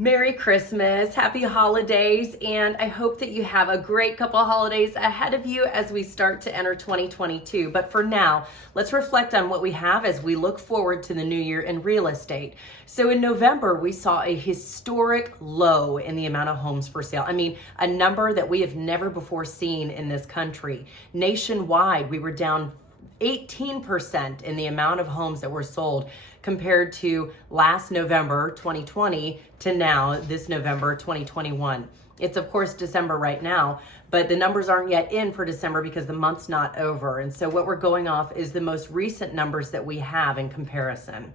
Merry Christmas, happy holidays, and I hope that you have a great couple of holidays ahead of you as we start to enter 2022. But for now, let's reflect on what we have as we look forward to the new year in real estate. So in November, we saw a historic low in the amount of homes for sale. I mean, a number that we have never before seen in this country. Nationwide, we were down 18% in the amount of homes that were sold compared to last November 2020 to now this November 2021. It's of course December right now, but the numbers aren't yet in for December because the month's not over. And so what we're going off is the most recent numbers that we have in comparison.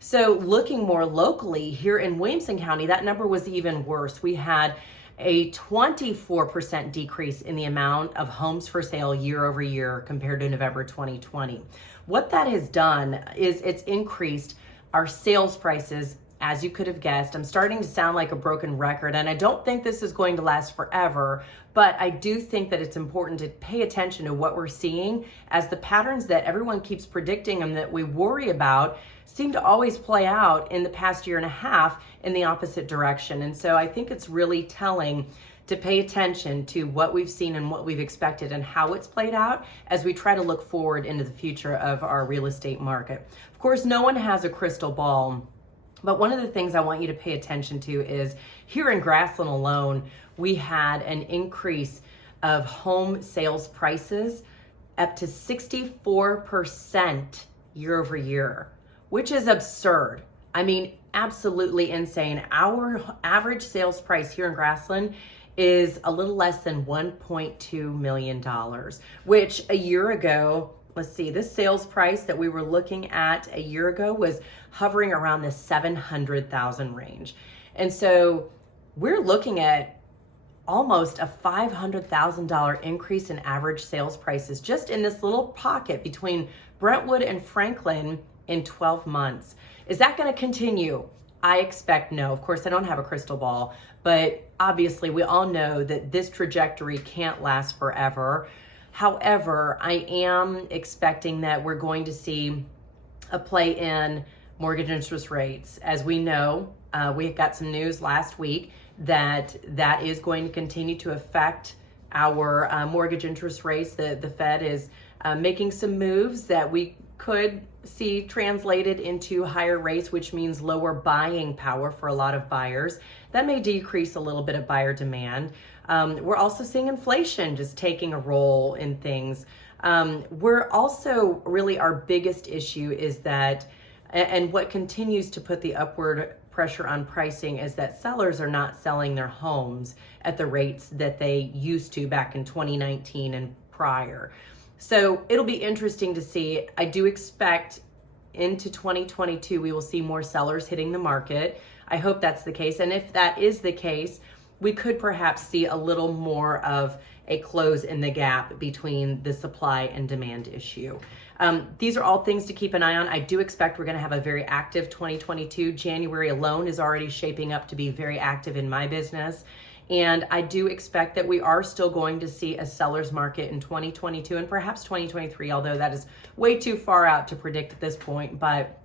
So looking more locally here in Williamson County, that number was even worse. We had a 24% decrease in the amount of homes for sale year over year compared to November 2020. What that has done is it's increased our sales prices, as you could have guessed. I'm starting to sound like a broken record, and I don't think this is going to last forever, but I do think that it's important to pay attention to what we're seeing, as the patterns that everyone keeps predicting and that we worry about seem to always play out in the past year and a half in the opposite direction. And so I think it's really telling to pay attention to what we've seen and what we've expected and how it's played out as we try to look forward into the future of our real estate market. Of course, no one has a crystal ball, but one of the things I want you to pay attention to is here in Grassland alone, we had an increase of home sales prices up to 64% year over year, which is absurd. I mean, absolutely insane. Our average sales price here in Grassland is a little less than $1.2 million, which a year ago, let's see, this sales price that we were looking at a year ago was hovering around the 700,000 range. And so we're looking at almost a $500,000 increase in average sales prices just in this little pocket between Brentwood and Franklin in 12 months. Is that going to continue? I expect no. Of course, I don't have a crystal ball, but obviously we all know that this trajectory can't last forever. However, I am expecting that we're going to see a play in mortgage interest rates. As we know, we got some news last week that is going to continue to affect our mortgage interest rates. The Fed is making some moves that we could see translated into higher rates, which means lower buying power for a lot of buyers. That may decrease a little bit of buyer demand. We're also seeing inflation just taking a role in things. We're also really, our biggest issue is that, and what continues to put the upward pressure on pricing, is that sellers are not selling their homes at the rates that they used to back in 2019 and prior. So it'll be interesting to see. I do expect into 2022, we will see more sellers hitting the market. I hope that's the case. And if that is the case, we could perhaps see a little more of a close in the gap between the supply and demand issue. These are all things to keep an eye on. I do expect we're going to have a very active 2022. January alone is already shaping up to be very active in my business. And I do expect that we are still going to see a seller's market in 2022 and perhaps 2023, although that is way too far out to predict at this point. But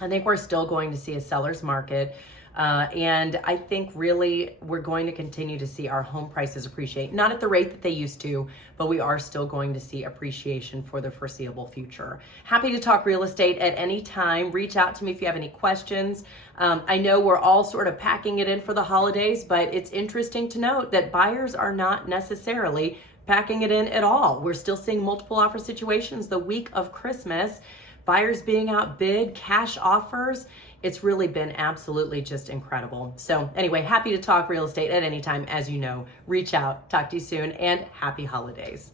I think we're still going to see a seller's market. And I think really we're going to continue to see our home prices appreciate, not at the rate that they used to, but we are still going to see appreciation for the foreseeable future. Happy to talk real estate at any time. Reach out to me if you have any questions. I know we're all sort of packing it in for the holidays, but it's interesting to note that buyers are not necessarily packing it in at all. We're still seeing multiple offer situations the week of Christmas, buyers being outbid, cash offers. It's really been absolutely just incredible. So anyway, happy to talk real estate at any time. As you know, reach out, talk to you soon, and happy holidays.